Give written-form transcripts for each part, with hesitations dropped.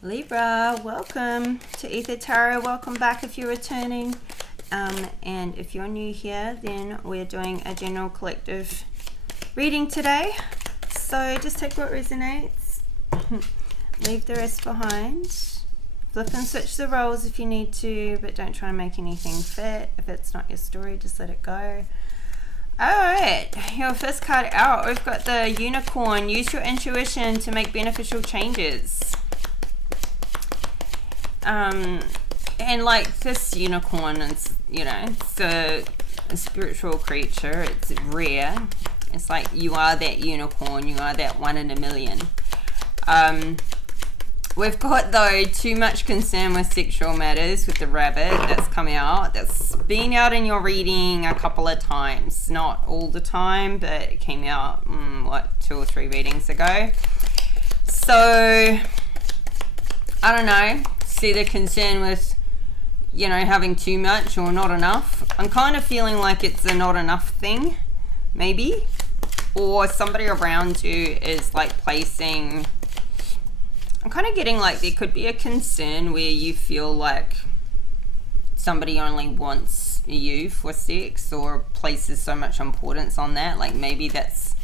Libra, welcome to Ether Tarot. Welcome back if you're returning. And if you're new here, then we're doing a general collective reading today. So just take what resonates. Leave the rest behind. Flip and switch the roles if you need to, but don't try and make anything fit. If it's not your story, just let it go. Alright, your first card out, we've got the Unicorn. Use your intuition to make beneficial changes. And like this unicorn is, you know, it's a spiritual creature. It's rare. It's like you are that unicorn. You are that one in a million. We've got, though, too much concern with sexual matters with the rabbit that's come out. That's been out in your reading a couple of times. Not all the time, but it came out, 2 or 3 readings ago. So, I don't know. See the concern with, you know, having too much or not enough. I'm kind of feeling like it's a not enough thing, maybe. Or somebody around you is like placing... I'm kind of getting like there could be a concern where you feel like somebody only wants you for sex or places so much importance on that. Like maybe that's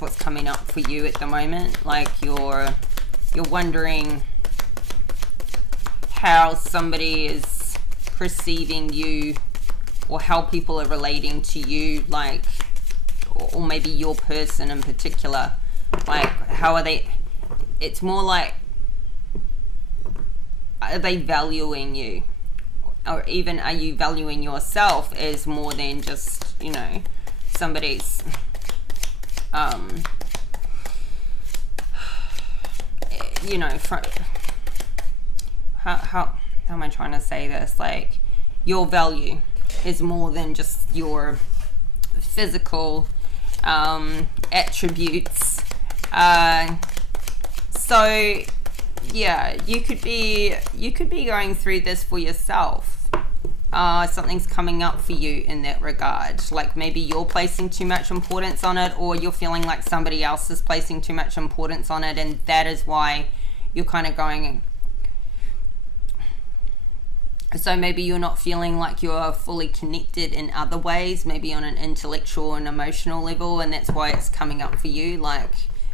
what's coming up for you at the moment. Like you're wondering how somebody is perceiving you or how people are relating to you, like, or maybe your person in particular. Like, how are they... It's more like, are they valuing you? Or even are you valuing yourself as more than just, you know, somebody's, you know, how am I trying to say this? Like, your value is more than just your physical attributes. So yeah, you could be going through this for yourself. Something's coming up for you in that regard. Like maybe you're placing too much importance on it, or you're feeling like somebody else is placing too much importance on it, and that is why you're kind of going. So maybe you're not feeling like you're fully connected in other ways, maybe on an intellectual and emotional level, and that's why it's coming up for you. Like,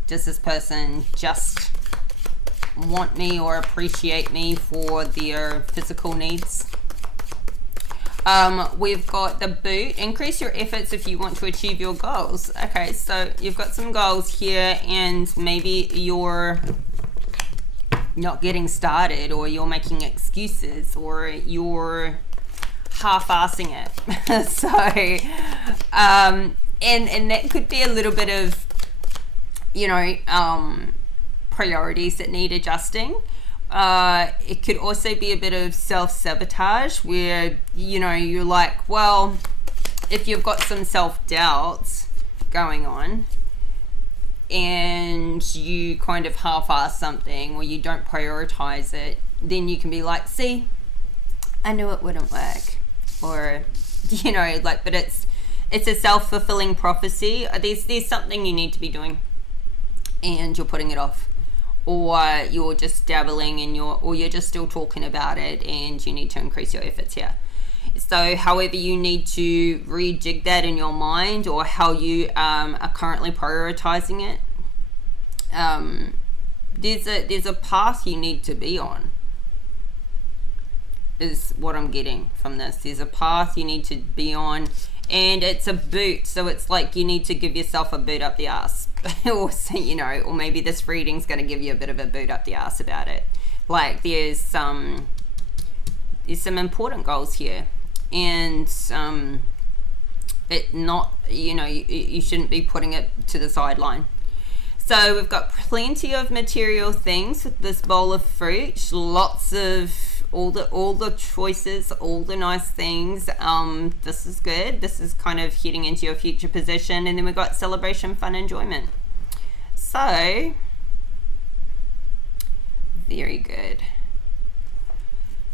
does this person just want me or appreciate me for their physical needs? We've got the Boot. Increase your efforts if you want to achieve your goals. Okay, so you've got some goals here, and maybe you're not getting started, or you're making excuses, or you're half-assing it. So, and that could be a little bit of, you know, priorities that need adjusting. It could also be a bit of self-sabotage where, you know, you're like, well, if you've got some self-doubts going on and you kind of half-ass something or you don't prioritize it, then you can be like, see, I knew it wouldn't work. Or, you know, like, but it's a self-fulfilling prophecy. There's something you need to be doing and you're putting it off, or you're just dabbling in or you're just still talking about it, and you need to increase your efforts here. So however you need to rejig that in your mind, or how you are currently prioritizing it, there's a path you need to be on, is what I'm getting from this. There's a path you need to be on, and it's a boot, so it's like you need to give yourself a boot up the ass. Or, you know, or maybe this reading's going to give you a bit of a boot up the ass about it. Like there's some important goals here, and it not, you know, you shouldn't be putting it to the sideline. So we've got plenty of material things with this bowl of fruit, lots of all the choices, all the nice things. This is good. This is kind of heading into your future position. And then we've got celebration, fun, enjoyment. So very good.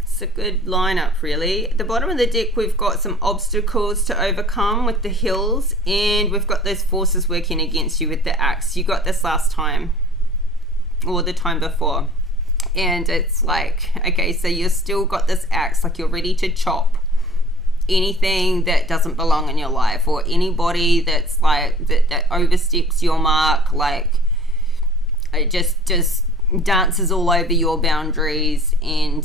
It's a good lineup, really. At the bottom of the deck, we've got some obstacles to overcome with the hills, and we've got those forces working against you with the axe. You got this last time, or the time before. And it's like, okay, so you've still got this axe, like you're ready to chop anything that doesn't belong in your life, or anybody that's like that oversteps your mark, like it just dances all over your boundaries, and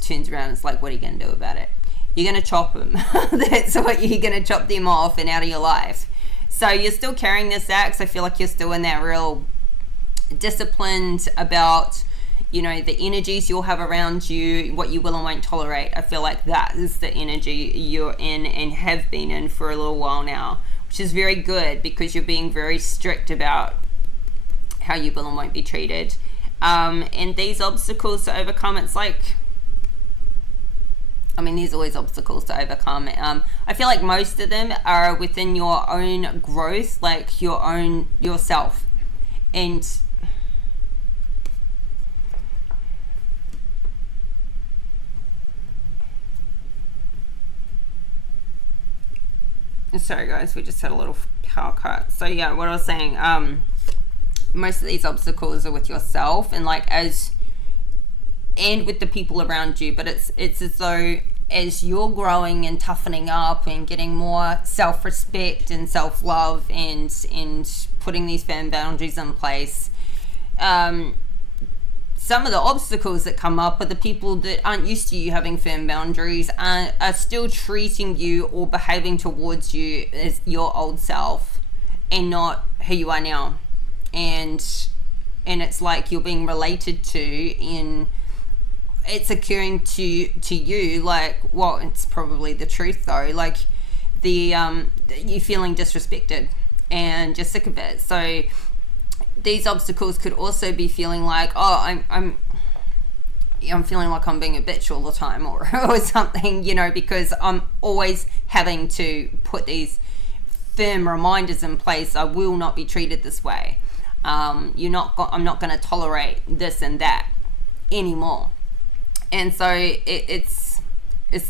turns around and it's like, what are you gonna do about it? You're gonna chop them. That's what you're gonna chop them off and out of your life. So you're still carrying this axe. I feel like you're still in that real disciplined about, you know, the energies you'll have around you, what you will and won't tolerate. I feel like that is the energy you're in and have been in for a little while now, which is very good, because you're being very strict about how you will and won't be treated. And these obstacles to overcome, it's like, I mean, there's always obstacles to overcome. I feel like most of them are within your own growth, like yourself. And sorry guys, we just had a little power cut. So yeah, what I was saying, most of these obstacles are with yourself, and like and with the people around you. But it's as though as you're growing and toughening up and getting more self-respect and self-love and putting these firm boundaries in place, some of the obstacles that come up are the people that aren't used to you having firm boundaries, are still treating you or behaving towards you as your old self and not who you are now. And it's like you're being related to, and it's occurring to you like, well, it's probably the truth though, like you feeling disrespected and you're sick of it. So these obstacles could also be feeling like, oh, I'm feeling like I'm being a bitch all the time, or something, you know, because I'm always having to put these firm reminders in place. I will not be treated this way. I'm not going to tolerate this and that anymore. And so it's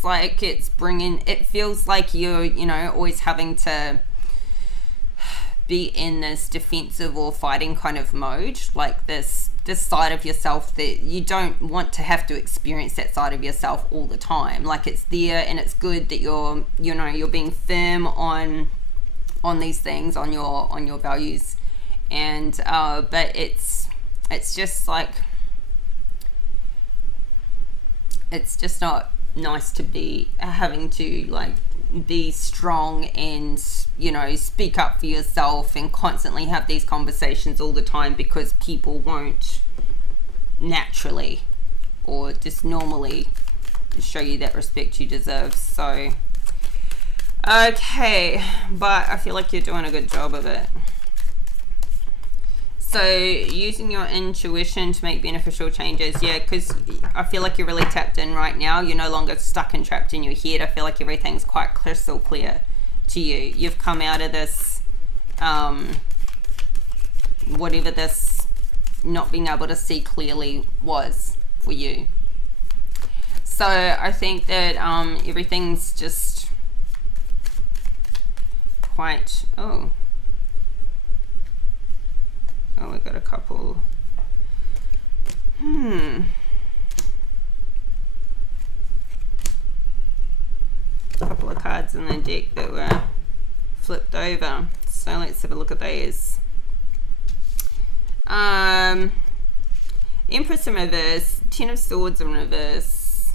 like it feels like you're, you know, always having to be in this defensive or fighting kind of mode, like this side of yourself that you don't want to have to experience, that side of yourself all the time. Like it's there, and it's good that you're being firm on these things, on your values, and but it's just like, it's just not nice to be having to like be strong and, you know, speak up for yourself and constantly have these conversations all the time, because people won't naturally or just normally show you that respect you deserve. So okay, but I feel like you're doing a good job of it. So using your intuition to make beneficial changes, yeah, because I feel like you're really tapped in right now. You're no longer stuck and trapped in your head. I feel like everything's quite crystal clear to you. You've come out of this, whatever this not being able to see clearly was for you. So I think that everything's just quite, oh, we got a couple. Couple of cards in the deck that were flipped over. So let's have a look at these. Empress in reverse, Ten of Swords in reverse,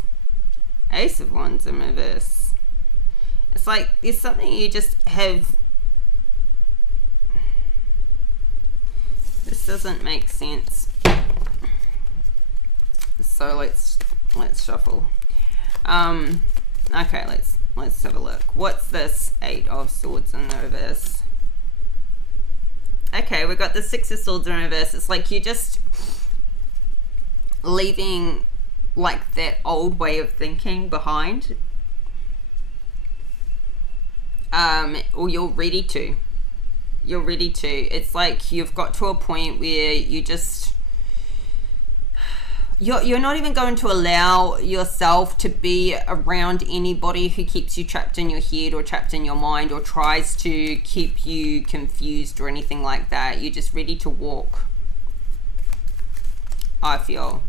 Ace of Wands in reverse. It's like there's something you just have. This doesn't make sense. So let's shuffle. Okay, let's have a look. What's this Eight of Swords in the reverse? Okay, we've got the Six of Swords in reverse. It's like you're just leaving like that old way of thinking behind. Or you're ready to. It's like you've got to a point where you just, you're not even going to allow yourself to be around anybody who keeps you trapped in your head or trapped in your mind or tries to keep you confused or anything like that. You're just ready to walk I feel.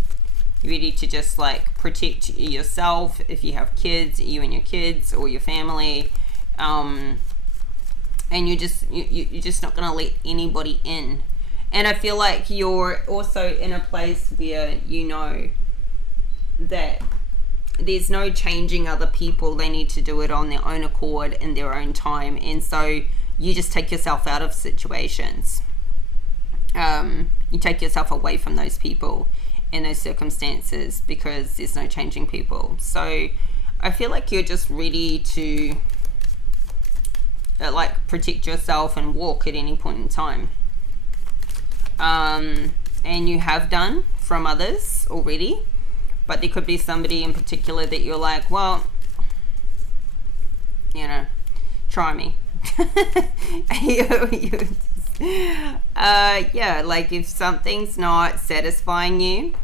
You're ready to just like protect yourself if you have kids, you and your kids or your family, and you're just not going to let anybody in. And I feel like you're also in a place where you know that there's no changing other people. They need to do it on their own accord in their own time, and so you just take yourself out of situations. You take yourself away from those people in those circumstances because there's no changing people. So I feel like you're just ready to like protect yourself and walk at any point in time. And you have done from others already, but there could be somebody in particular that you're like, well, you know, try me. Yeah, like if something's not satisfying you.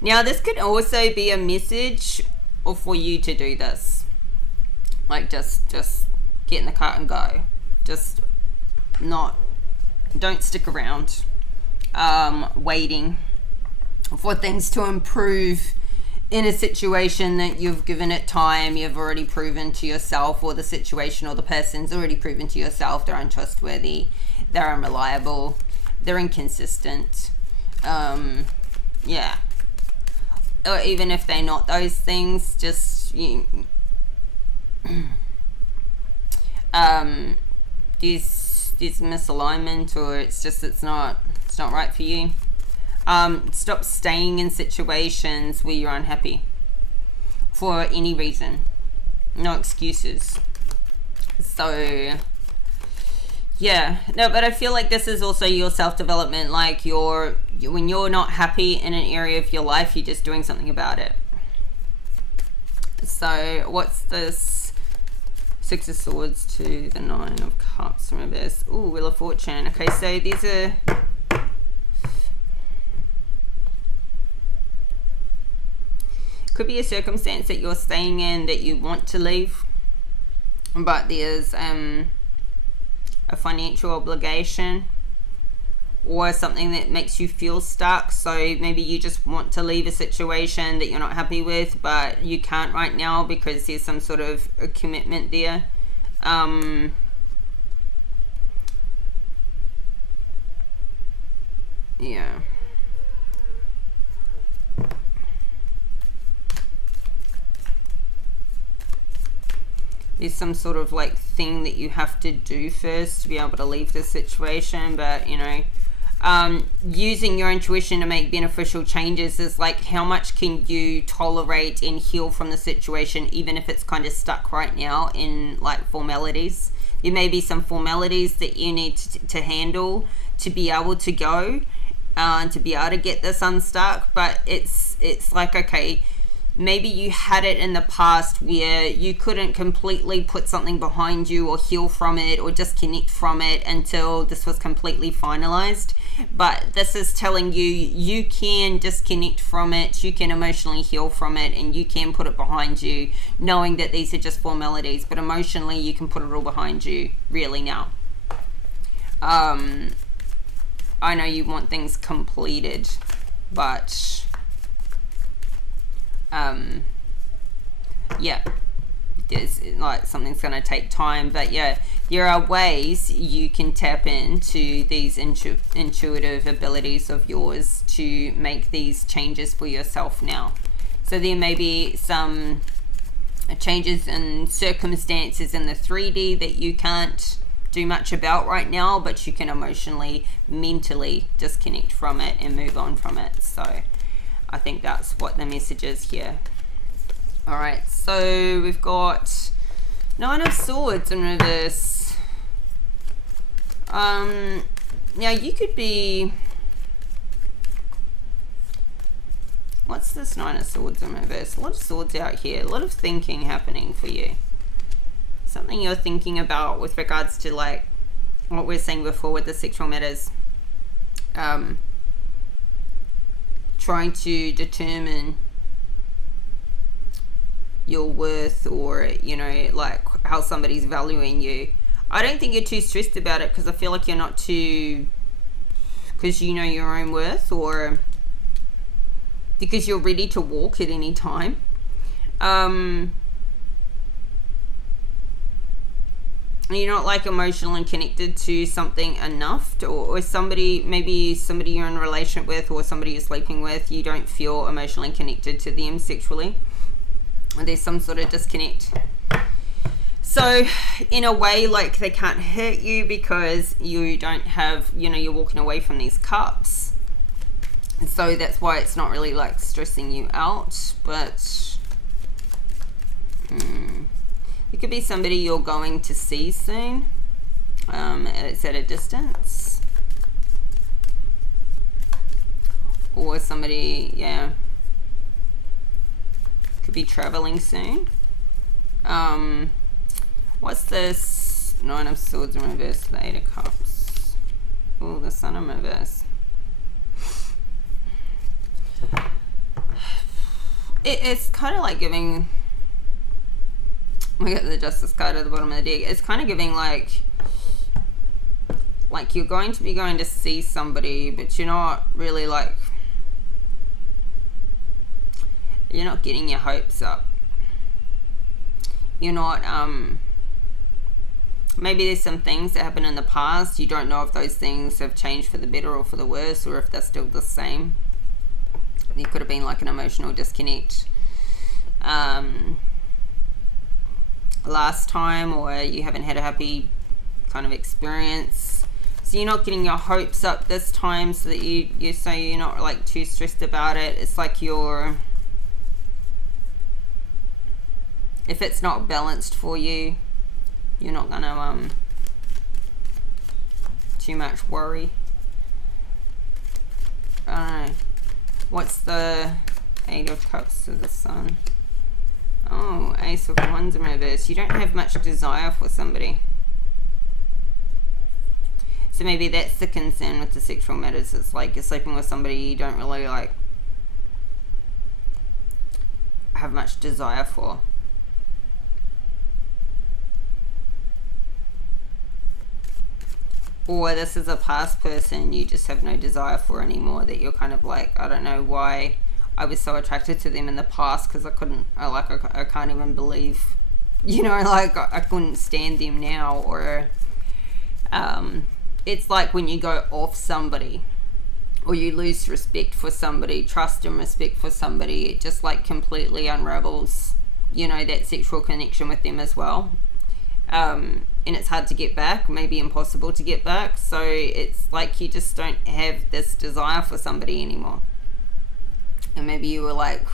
Now this could also be a message for you to do this, like just get in the car and go. Just don't stick around waiting for things to improve in a situation that you've given it time. You've already proven to yourself, or the situation or the person's already proven to yourself, they're untrustworthy, they're unreliable, they're inconsistent. Yeah, or even if they're not those things, just there's misalignment, or it's not right for you. Stop staying in situations where you're unhappy for any reason. No excuses. So yeah, no, but I feel like this is also your self-development. Like when you're not happy in an area of your life, you're just doing something about it. So what's this? 6 of Swords to the 9 of Cups in reverse. Ooh, Wheel of Fortune. Okay, so these are could be a circumstance that you're staying in that you want to leave, but there's a financial obligation or something that makes you feel stuck. So maybe you just want to leave a situation that you're not happy with, but you can't right now because there's some sort of a commitment there. Yeah. There's some sort of like thing that you have to do first to be able to leave this situation, but you know, using your intuition to make beneficial changes is like, how much can you tolerate and heal from the situation, even if it's kind of stuck right now in like formalities. There may be some formalities that you need to handle to be able to go, to be able to get this unstuck, but it's like, okay, maybe you had it in the past where you couldn't completely put something behind you or heal from it or disconnect from it until this was completely finalized. But this is telling you, you can disconnect from it, you can emotionally heal from it, and you can put it behind you, knowing that these are just formalities, but emotionally you can put it all behind you really now. I know you want things completed, but yeah, there's like something's going to take time, but yeah, there are ways you can tap into these intuitive abilities of yours to make these changes for yourself now. So there may be some changes in circumstances in the 3D that you can't do much about right now, but you can emotionally, mentally disconnect from it and move on from it. So I think that's what the message is here. All right, so we've got 9 of Swords in reverse. Now you could be, what's this 9 of Swords in reverse? A lot of swords out here, a lot of thinking happening for you. Something you're thinking about with regards to like what we were saying before with the sexual matters. Trying to determine your worth, or you know, like how somebody's valuing you. I don't think you're too stressed about it because I feel like you're not too because you know your own worth, or because you're ready to walk at any time. You're not like emotionally connected to something enough or somebody, maybe somebody you're in a relationship with or somebody you're sleeping with, you don't feel emotionally connected to them sexually. There's some sort of disconnect. So in a way, like, they can't hurt you because you don't have, you're walking away from these cups. And so that's why it's not really like stressing you out. But it could be somebody you're going to see soon. It's at a distance. Or somebody, could be traveling soon. What's this? Nine of Swords in reverse, the Eight of Cups. Oh, the Sun in reverse. It's kind of like giving... We got the Justice card at the bottom of the deck. It's kind of giving like you're going to be going to see somebody, but you're not really like... You're not getting your hopes up. You're not... Maybe there's some things that happened in the past. You don't know if those things have changed for the better or for the worse, or if they're still the same. There could have been like an emotional disconnect last time, or you haven't had a happy kind of experience. So you're not getting your hopes up this time, so that you're not like too stressed about it. It's like you're... If it's not balanced for you, you're not gonna too much worry. I don't know. What's the Eight of Cups to the Sun? Oh, Ace of Wands in reverse. You don't have much desire for somebody. So maybe that's the concern with the sexual matters. It's like you're sleeping with somebody you don't really like have much desire for. Or this is a past person you just have no desire for anymore, that you're kind of like, I don't know why I was so attracted to them in the past, because I can't even believe, like I couldn't stand them now. Or it's like when you go off somebody, or you lose respect for somebody, trust and respect for somebody, it just like completely unravels, that sexual connection with them as well. And it's hard to get back, maybe impossible to get back. So it's like you just don't have this desire for somebody anymore. And maybe you were like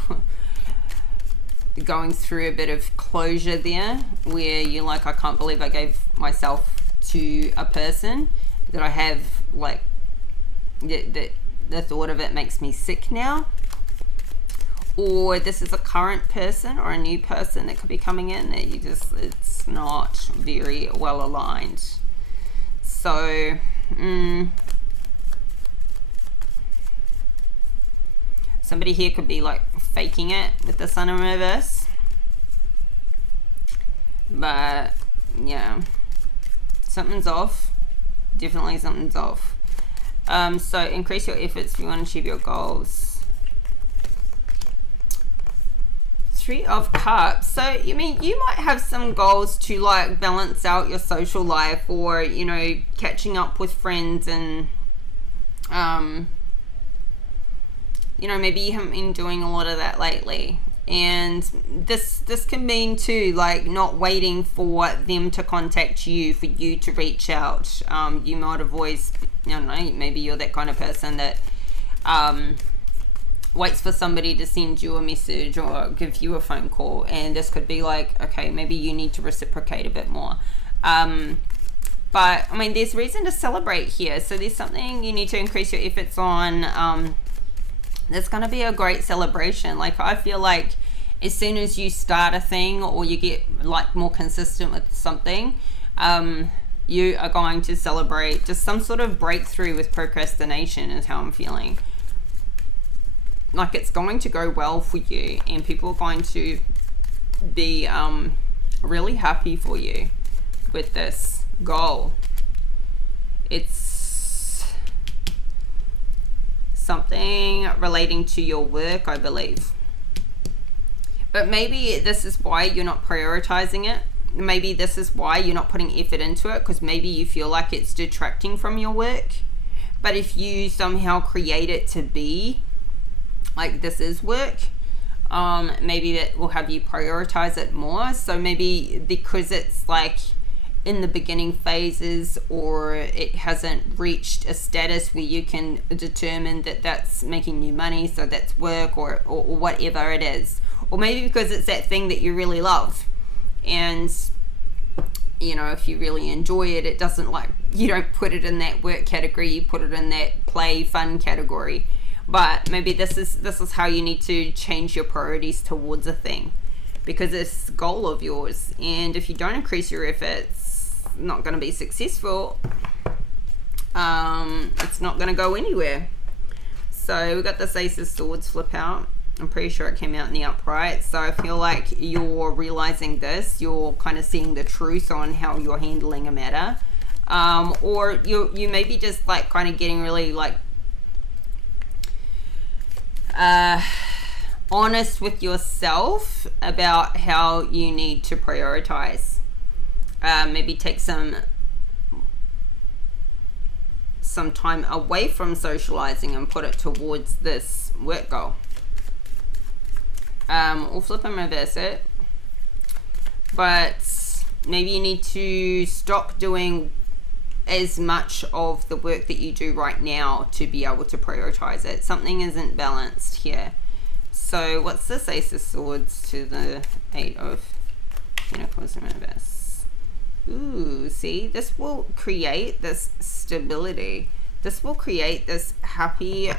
going through a bit of closure there, where you're like, I can't believe I gave myself to a person that I have, like, that the thought of it makes me sick now. Or this is a current person or a new person that could be coming in that it's not very well aligned. So, somebody here could be like faking it with the Sun in reverse. But, yeah, something's off. Definitely something's off. So increase your efforts if you want to achieve your goals. Three of Cups. So, you might have some goals to like balance out your social life, or, catching up with friends, and, maybe you haven't been doing a lot of that lately. And this can mean too, like, not waiting for them to contact you, for you to reach out. You might have always, maybe you're that kind of person that, waits for somebody to send you a message or give you a phone call, and this could be like, okay, maybe you need to reciprocate a bit more. But there's reason to celebrate here. So there's something you need to increase your efforts on. There's going to be a great celebration. Like, I feel like as soon as you start a thing, or you get like more consistent with something, you are going to celebrate just some sort of breakthrough with procrastination, is how I'm feeling. Like, it's going to go well for you, and people are going to be really happy for you with this goal. It's something relating to your work, I believe. But maybe this is why you're not prioritizing it. Maybe this is why you're not putting effort into it, because maybe you feel like it's detracting from your work. But if you somehow create it to be like this is work, maybe that will have you prioritize it more. So maybe because it's like in the beginning phases, or it hasn't reached a status where you can determine that that's making you money, so that's work, or whatever it is. Or maybe because it's that thing that you really love, and you know, if you really enjoy it, it doesn't, like, you don't put it in that work category, you put it in that play fun category. But maybe this is how you need to change your priorities towards a thing, because it's a goal of yours, and if you don't increase your efforts, not going to be successful. It's not going to go anywhere. So we got this Ace of Swords flip out. I'm pretty sure it came out in the upright. So I feel like you're realizing this. You're kind of seeing the truth on how you're handling a matter. Or you may be just like kind of getting really like honest with yourself about how you need to prioritize. Maybe take some time away from socializing and put it towards this work goal. Or flip and reverse it. But maybe you need to stop doing as much of the work that you do right now to be able to prioritize it. Something isn't balanced here. So what's this Ace of Swords to the Eight of Pentacles in reverse? Ooh, see, this will create this stability. This will create this happy,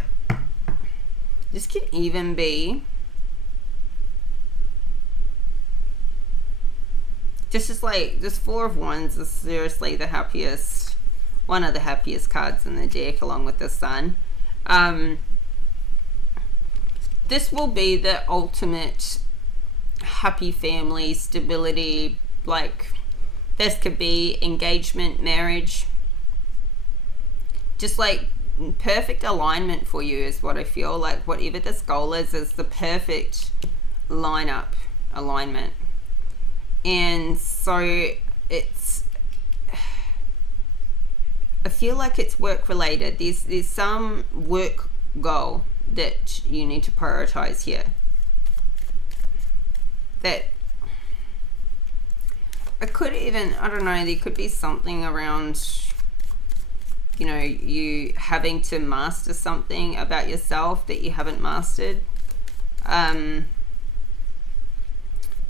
this could even be, this is like, this Four of Wands is seriously the happiest, one of the happiest cards in the deck, along with the Sun. This will be the ultimate happy family, stability, like, this could be engagement, marriage, just like perfect alignment for you is what I feel like. Whatever this goal is the perfect alignment. And so it's, I feel like it's work related. There's some work goal that you need to prioritize here. That it could even, I don't know, there could be something around, you know, you having to master something about yourself that you haven't mastered.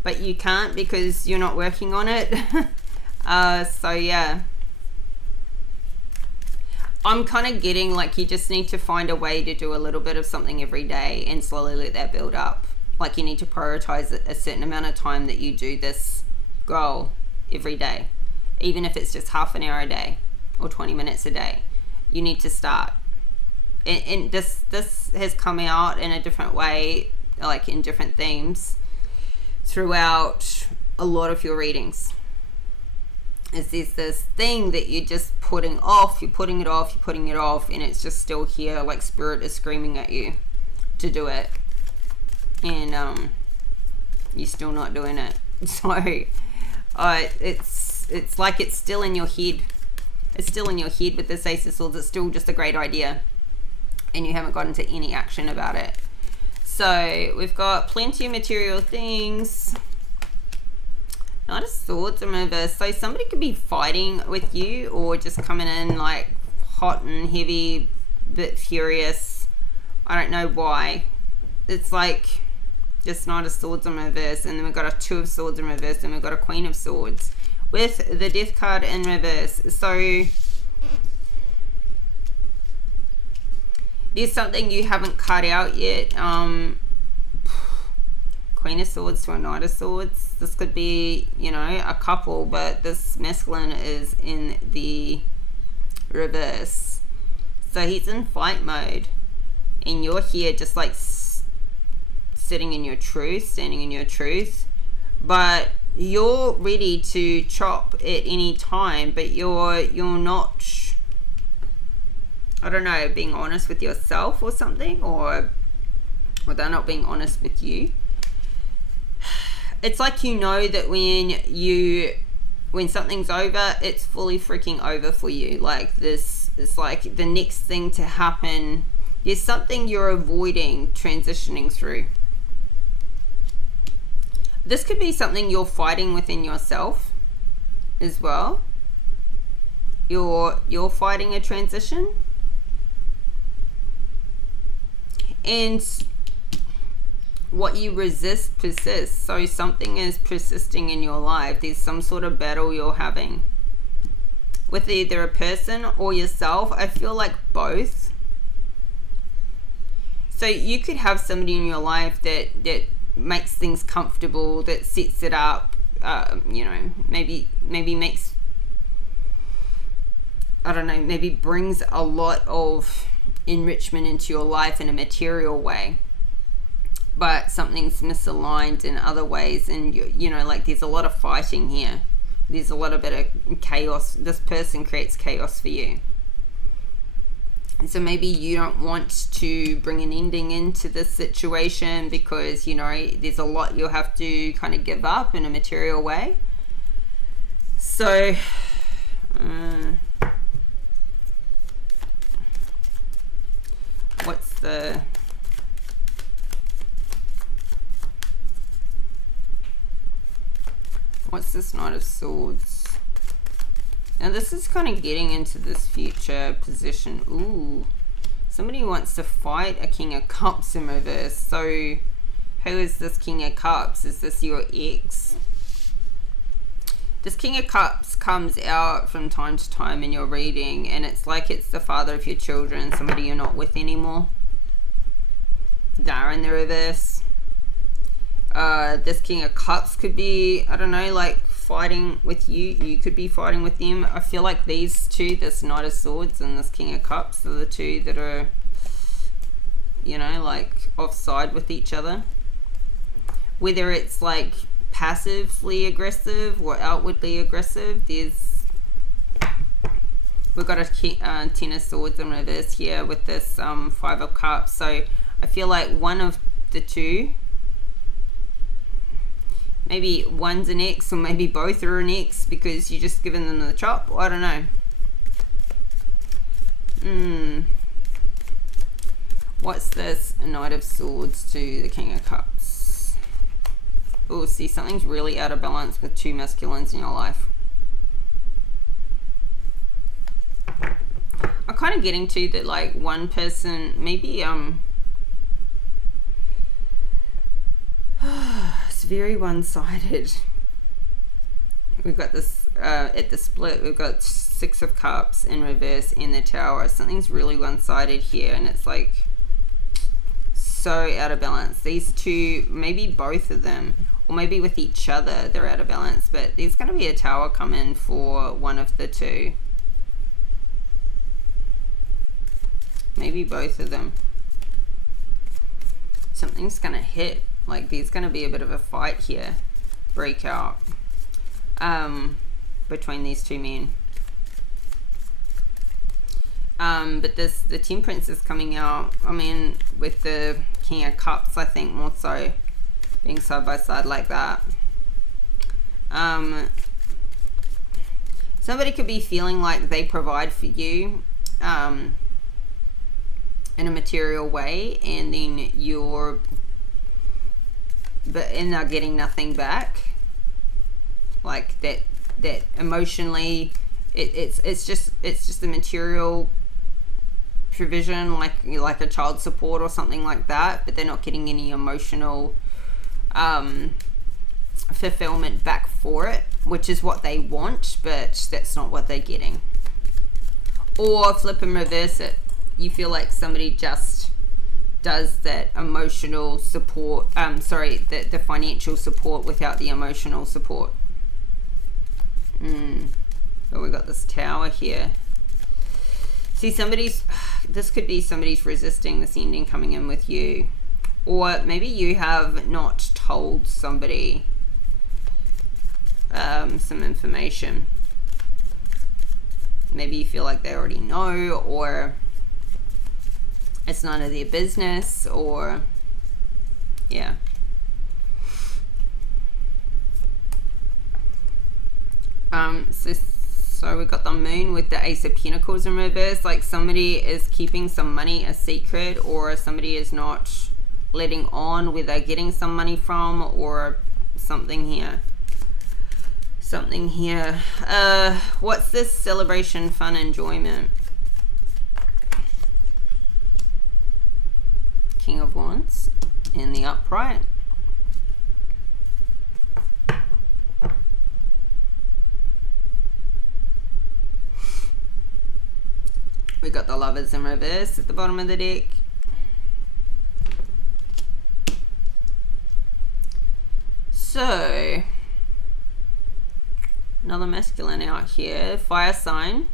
But you can't because you're not working on it. So yeah. I'm kind of getting like you just need to find a way to do a little bit of something every day and slowly let that build up. Like you need to prioritize a certain amount of time that you do this goal every day, even if it's just half an hour a day or 20 minutes a day. You need to start. And this has come out in a different way, like in different themes throughout a lot of your readings. Is this thing that you're just putting off, you're putting it off, and it's just still here, like spirit is screaming at you to do it, and you're still not doing it. So it's like it's still in your head. It's still in your head with this Ace of Swords. It's still just a great idea, and you haven't got into any action about it. So we've got plenty of material things. Knight of Swords in reverse. So somebody could be fighting with you or just coming in like hot and heavy, bit furious. I don't know why. It's like just Knight of Swords in reverse, and then we've got a Two of Swords in reverse, and we've got a Queen of Swords with the Death card in reverse. So there's something you haven't cut out yet. Queen of Swords to a Knight of Swords. This could be, you know, a couple, but this masculine is in the reverse. So he's in fight mode, and you're here just like sitting in your truth, standing in your truth, but you're ready to chop at any time, but you're not I don't know, being honest with yourself or something, or they're not being honest with you. It's like, you know, that when something's over, it's fully freaking over for you. Like, this is like the next thing to happen. There's something you're avoiding transitioning through. This could be something you're fighting within yourself as well. You're fighting a transition. And what you resist persists. So something is persisting in your life. There's some sort of battle you're having with either a person or yourself. I feel like both. So you could have somebody in your life that makes things comfortable, that sets it up, you know, maybe makes, I don't know, maybe brings a lot of enrichment into your life in a material way, but something's misaligned in other ways, and you know, like, there's a lot of fighting here. There's a lot of bit of chaos. This person creates chaos for you. And so maybe you don't want to bring an ending into this situation because, you know, there's a lot you'll have to kind of give up in a material way. So, what's this Knight of Swords? Now this is kind of getting into this future position. Ooh, somebody wants to fight a King of Cups in reverse. So who is this King of Cups? Is this your ex? This King of Cups comes out from time to time in your reading, and it's like it's the father of your children, somebody you're not with anymore. They're in the reverse. This King of Cups could be, I don't know, like fighting with you. You could be fighting with them. I feel like these two, this Knight of Swords and this King of Cups, are the two that are, you know, like offside with each other. Whether it's like passively aggressive or outwardly aggressive, we've got a 10 of Swords in reverse here with this 5 of Cups. So I feel like one of the two, maybe one's an ex, or maybe both are an ex because you're just giving them the chop. I don't know. What's this Knight of Swords to the King of Cups? Oh, see, something's really out of balance with two masculines in your life. I'm kind of getting to that, like, one person, maybe, it's very one-sided. We've got this, at the split, we've got 6 of Cups in reverse in the Tower. Something's really one-sided here, and it's like so out of balance. These two, maybe both of them, or maybe with each other, they're out of balance, but there's going to be a Tower come in for one of the two. Maybe both of them. Something's going to hit. Like, there's going to be a bit of a fight here. Break out. Between these two men. But the Temperance is coming out, I mean, with the King of Cups, I think, more so, being side by side like that. Somebody could be feeling like they provide for you in a material way, and then they're getting nothing back. Like that emotionally, it's just the material provision, like a child support or something like that, but they're not getting any emotional fulfillment back for it, which is what they want, but that's not what they're getting. Or flip and reverse it. You feel like somebody just does that emotional support, the financial support without the emotional support. But we got this Tower here. See, this could be somebody's resisting this ending coming in with you. Or maybe you have not told somebody some information. Maybe you feel like they already know, or it's none of their business, or yeah. So we got the moon with the Ace of Pentacles in reverse. Like somebody is keeping some money a secret, or somebody is not letting on where they're getting some money from, or something here. Something here. What's this? Celebration, fun, enjoyment. King of Wands in the upright. We got the Lovers in reverse at the bottom of the deck. So, another masculine out here. Fire sign.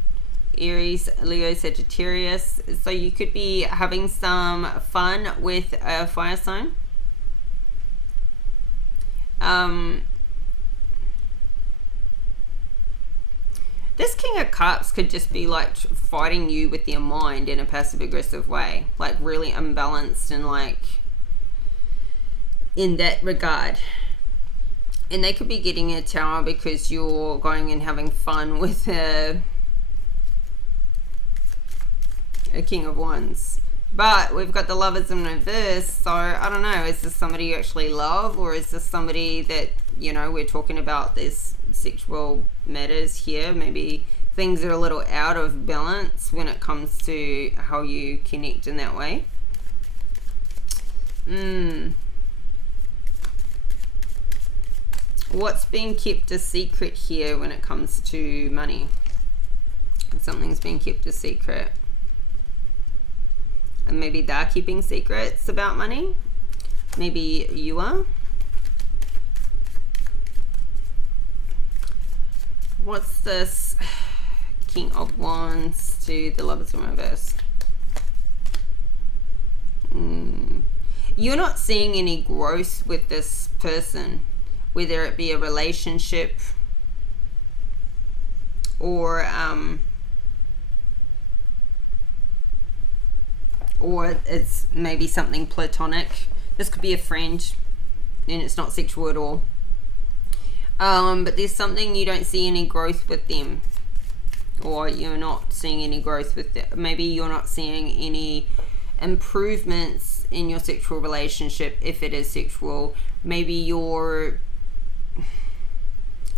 Aries, Leo, Sagittarius. So you could be having some fun with a fire sign. This King of Cups could just be like fighting you with their mind in a passive aggressive way, like really unbalanced and like in that regard. And they could be getting a tower because you're going and having fun with a King of Wands. But we've got the Lovers in reverse, so I don't know, is this somebody you actually love, or is this somebody that, you know, we're talking about this sexual matters here, maybe things are a little out of balance when it comes to how you connect in that way. What's being kept a secret here when it comes to money? Something's being kept a secret. And maybe they're keeping secrets about money. Maybe you are. What's this? King of Wands to the Lovers in reverse. You're not seeing any growth with this person, whether it be a relationship or it's maybe something platonic. This could be a friend and it's not sexual at all. But there's something you don't see any growth with them, or you're not seeing any growth with them. Maybe you're not seeing any improvements in your sexual relationship if it is sexual. Maybe you're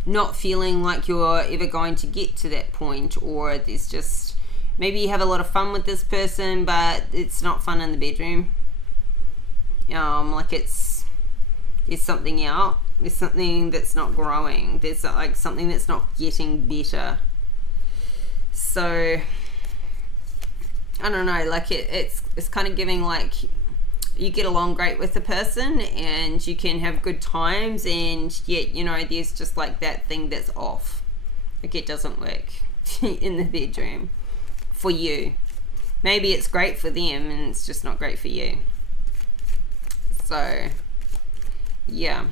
not feeling like you're ever going to get to that point, or there's just, maybe you have a lot of fun with this person but it's not fun in the bedroom. Like there's something out, there's something that's not growing, there's like something that's not getting better. So I don't know, like it's kind of giving like you get along great with the person and you can have good times, and yet, you know, there's just like that thing that's off, like it doesn't work in the bedroom for you. Maybe it's great for them and it's just not great for you. So yeah,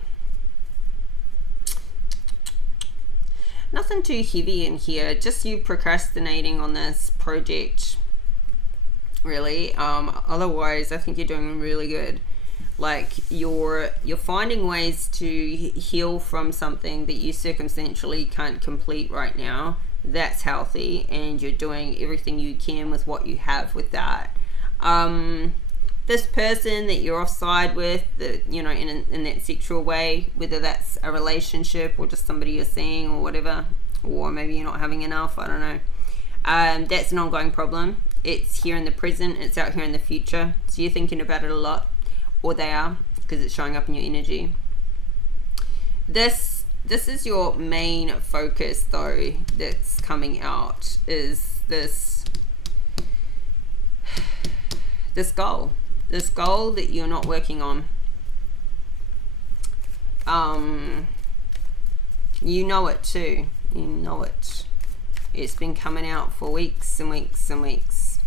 nothing too heavy in here, just you procrastinating on this project, really. Otherwise I think you're doing really good. Like you're finding ways to heal from something that you circumstantially can't complete right now. That's healthy, and you're doing everything you can with what you have with that. This person that you're offside with, that, you know, in that sexual way, whether that's a relationship or just somebody you're seeing or whatever, or maybe you're not having enough, I don't know. That's an ongoing problem. It's here in the present, it's out here in the future. So you're thinking about it a lot, or they are, because it's showing up in your energy. This is your main focus though that's coming out, is this goal. This goal that you're not working on. You know it too. You know it. It's been coming out for weeks and weeks and weeks.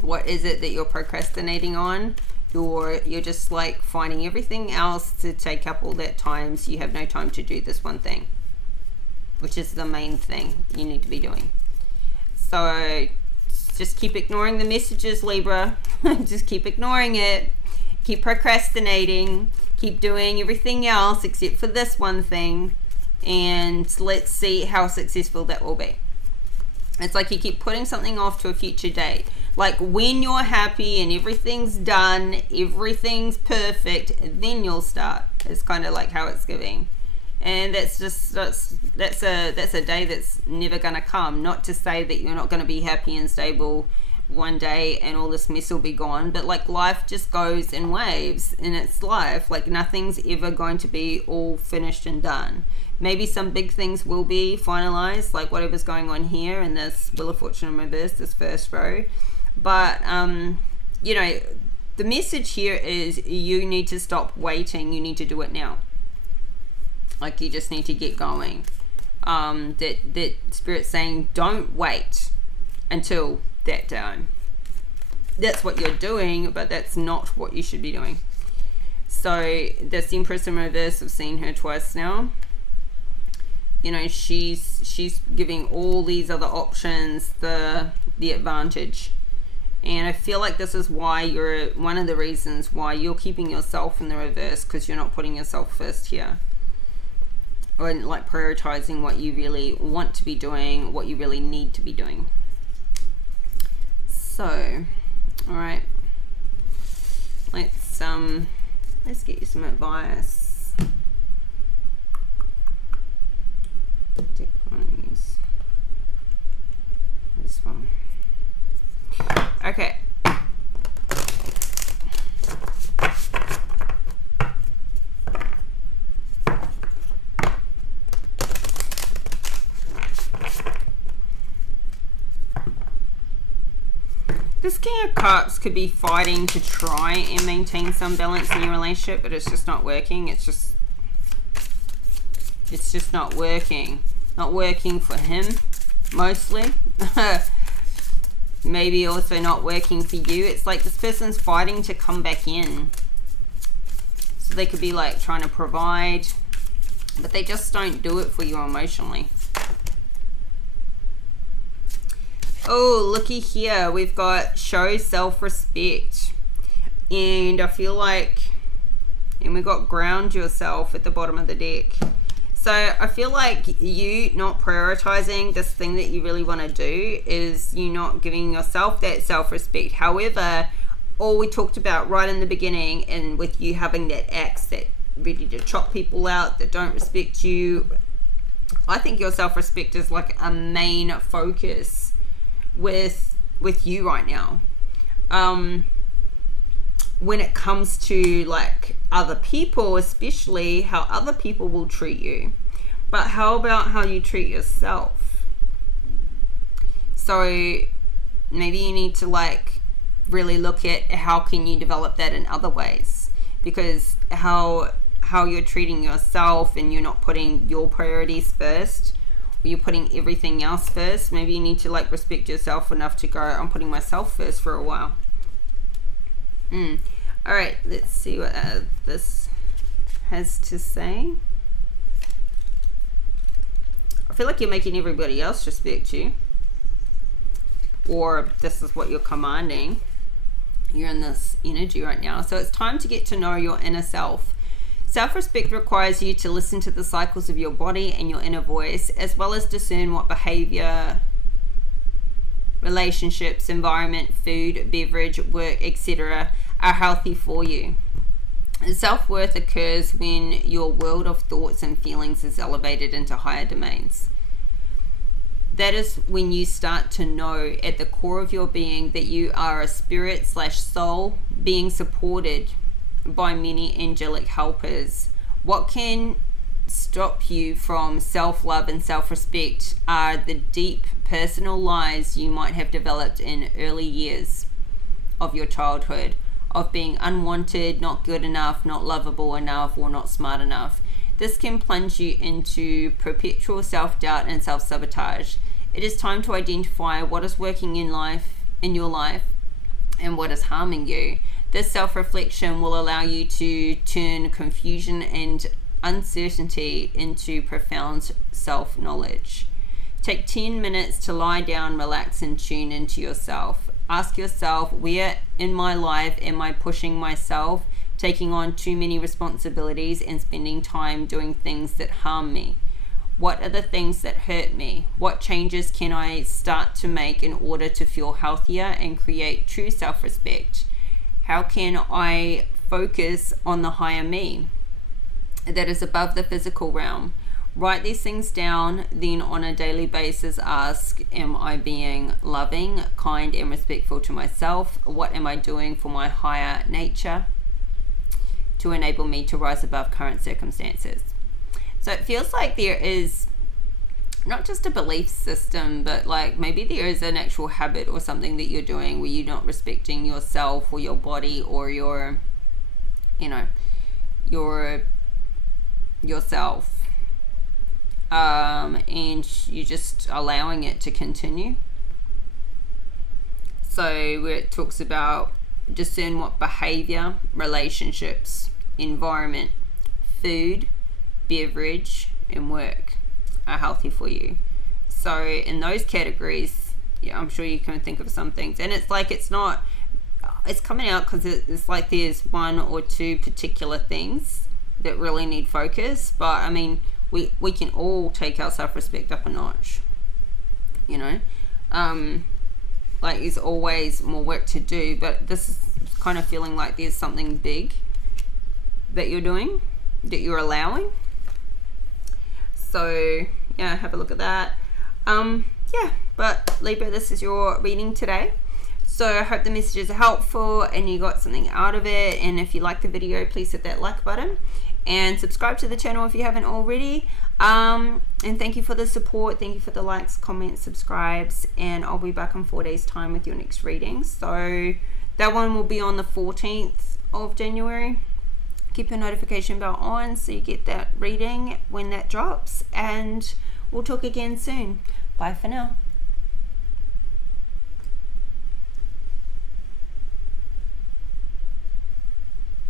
What is it that you're procrastinating on? You're just like finding everything else to take up all that time, so you have no time to do this one thing, which is the main thing you need to be doing. So Just keep ignoring the messages, Libra. Just keep ignoring it. Keep procrastinating. Keep doing everything else except for this one thing. And let's see how successful that will be. It's like you keep putting something off to a future date. Like when you're happy and everything's done, everything's perfect, then you'll start. It's kind of like how it's giving. And that's a day that's never going to come. Not to say that you're not going to be happy and stable one day and all this mess will be gone, but like life just goes in waves in its life. Like nothing's ever going to be all finished and done. Maybe some big things will be finalized, like whatever's going on here in this Wheel of Fortune in reverse, this first row. But you know, the message here is you need to stop waiting. You need to do it now. Like you just need to get going. That Spirit's saying, don't wait until that time. That's what you're doing, but that's not what you should be doing. So this Empress in reverse, I've seen her twice now. You know, she's giving all these other options the advantage. And I feel like this is why you're one of the reasons why you're keeping yourself in the reverse, because you're not putting yourself first here. Or like prioritizing what you really want to be doing, what you really need to be doing. So, all right, let's get you some advice. This one. Okay. This King of Cups could be fighting to try and maintain some balance in your relationship, but it's just not working. It's just not working. Not working for him, mostly. Maybe also not working for you. It's like this person's fighting to come back in. So they could be like trying to provide, but they just don't do it for you emotionally. Oh, looky here. We've got show self-respect. And I feel like, and we got ground yourself at the bottom of the deck. So I feel like you not prioritizing this thing that you really want to do is you not giving yourself that self-respect. However, all we talked about right in the beginning, and with you having that axe that ready to chop people out that don't respect you, I think your self-respect is like a main focus with you right now. When it comes to like other people, especially how other people will treat you, but how about how you treat yourself? So maybe you need to like really look at how can you develop that in other ways, because how you're treating yourself and you're not putting your priorities first, or you're putting everything else first. Maybe you need to like respect yourself enough to go, I'm putting myself first for a while. All right, let's see what this has to say. I feel like you're making everybody else respect you, or this is what you're commanding. You're in this energy right now. So it's time to get to know your inner self. Self-respect requires you to listen to the cycles of your body and your inner voice, as well as discern what behavior, relationships, environment, food, beverage, work, etc. are healthy for you. Self-worth occurs when your world of thoughts and feelings is elevated into higher domains. That is when you start to know at the core of your being that you are a spirit/soul being supported by many angelic helpers. What can stop you from self-love and self-respect are the deep personal lies you might have developed in early years of your childhood, of being unwanted, not good enough, not lovable enough, or not smart enough. This can plunge you into perpetual self-doubt and self-sabotage. It is time to identify what is working in your life, and what is harming you. This self-reflection will allow you to turn confusion and uncertainty into profound self-knowledge. Take 10 minutes to lie down, relax, and tune into yourself. Ask yourself, where in my life am I pushing myself, taking on too many responsibilities and spending time doing things that harm me? What are the things that hurt me? What changes can I start to make in order to feel healthier and create true self-respect? How can I focus on the higher me that is above the physical realm? Write these things down, then on a daily basis ask, am I being loving, kind, and respectful to myself? What am I doing for my higher nature to enable me to rise above current circumstances? So it feels like there is not just a belief system, but like maybe there is an actual habit or something that you're doing where you're not respecting yourself or your body or your, yourself. And you're just allowing it to continue. So where it talks about discern what behavior, relationships, environment, food, beverage, and work are healthy for you. So in those categories, I'm sure you can think of some things. And it's like it's coming out because it's like there's one or two particular things that really need focus. But I mean, we can all take our self-respect up a notch, like there's always more work to do, but this is kind of feeling like there's something big that you're doing, that you're allowing. So yeah, have a look at that. But Libra, this is your reading today. So I hope the messages are helpful and you got something out of it. And if you like the video, please hit that like button and subscribe to the channel if you haven't already. And thank you for the support. Thank you for the likes, comments, subscribes, and I'll be back in 4 days time with your next reading. So that one will be on the 14th of January. Keep your notification bell on so you get that reading when that drops, and we'll talk again soon. Bye for now.